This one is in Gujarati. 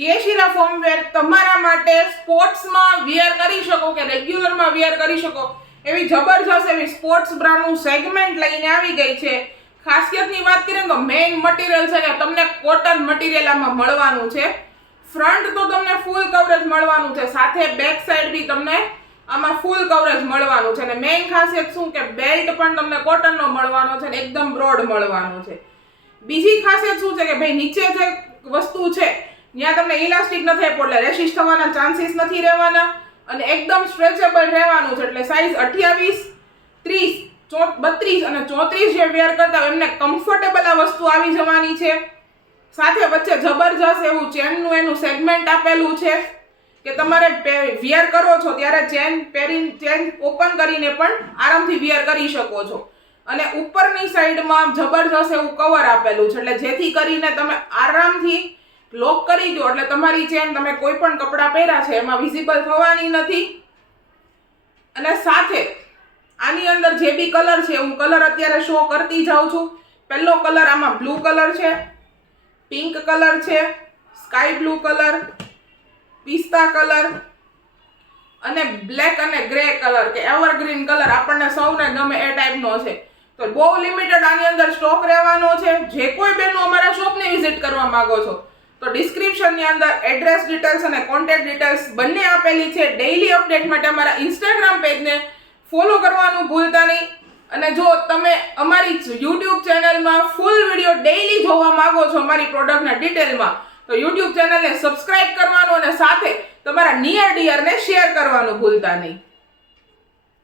કેશીરા ફોર્મવેર તમારા માટે સ્પોર્ટ્સમાં વિયર કરી શકો કે રેગ્યુલરમાં વિયર કરી શકો? એવી જબરજસ્ત એવી સ્પોર્ટ્સ બ્રાન્ડનું સેગમેન્ટ લઈને આવી ગઈ છે. ખાસિયતની વાત કરીએ તો મેઇન મટીરિયલ છે કે તમને કોટન મટીરિયલ આમાં મળવાનું છે. ફ્રન્ટ તો તમને ફૂલ કવરેજ મળવાનું છે. સાથે બેક સાઈડ બી તમને આમાં ફૂલ કવરેજ મળવાનું છે. અને મેઇન ખાસિયત શું કે બેલ્ટ પણ તમને કોટનનો મળવાનો છે અને એકદમ બ્રોડ મળવાનો છે. બીજી ખાસિયત શું છે કે ભાઈ નીચે જે વસ્તુ છે ત્યાં તમને ઇલાસ્ટિક નથી આપ્યું એટલે રેશિશ થવાના ચાન્સીસ નથી રહેવાના અને એકદમ સ્ટ્રેચેબલ રહેવાનું છે એટલે સાઇઝ અઠ્યાવીસ, ત્રીસ બત્રીસ અને ચોત્રીસ જે વેર કરતા હોય એમને કમ્ફર્ટેબલ આ વસ્તુ આવી જવાની છે. સાથે વચ્ચે જબરજસ્ત એવું ચેનનું એનું સેગમેન્ટ આપેલું છે કે તમારે વિયર કરો છો ત્યારે ચેન પહેરી ચેન ઓપન કરીને પણ આરામથી વિયર કરી શકો છો. અને ઉપરની સાઈડમાં જબરજસ્ત એવું કવર આપેલું છે એટલે જેથી કરીને તમે આરામથી લોક કરી દો એટલે તમારી ચેન તમે કોઈ પણ કપડાં પહેર્યા છે, એમાં વિઝિબલ થવાની નથી. અને સાથે આની અંદર જે બી કલર છે, હું કલર અત્યારે શો કરતી જાઉં છું. પહેલો કલર આમાં બ્લુ કલર છે પિંક કલર છે સ્કાય બ્લુ કલર પિસ્તા કલર અને બ્લેક અને ગ્રે કલર કે એવરગ્રીન કલર આપણને સૌને ગમે એ ટાઈપનો છે. તો બહુ લિમિટેડ આની અંદર સ્ટોક રહેવાનો છે. જે કોઈ બહેનો અમારા શોપને વિઝિટ કરવા માંગો છો તો ડિસ્ક્રિપ્શનની અંદર એડ્રેસ ડિટેલ્સ અને કોન્ટેક્ટ ડિટેલ્સ બંને આપેલી છે. ડેઈલી અપડેટ માટે અમારા ઇન્સ્ટાગ્રામ પેજને ફોલો કરવાનું ભૂલતા નહીં. અને જો તમે અમારી યુટ્યુબ ચેનલમાં ફૂલ વીડિયો ડેઈલી જોવા માંગો છો અમારી પ્રોડક્ટના ડિટેલમાં તો યુટ્યુબ ચેનલને સબસ્ક્રાઇબ કરવાનું અને સાથે તમારા નિયર ડિયરને શેર કરવાનું ભૂલતા નહીં.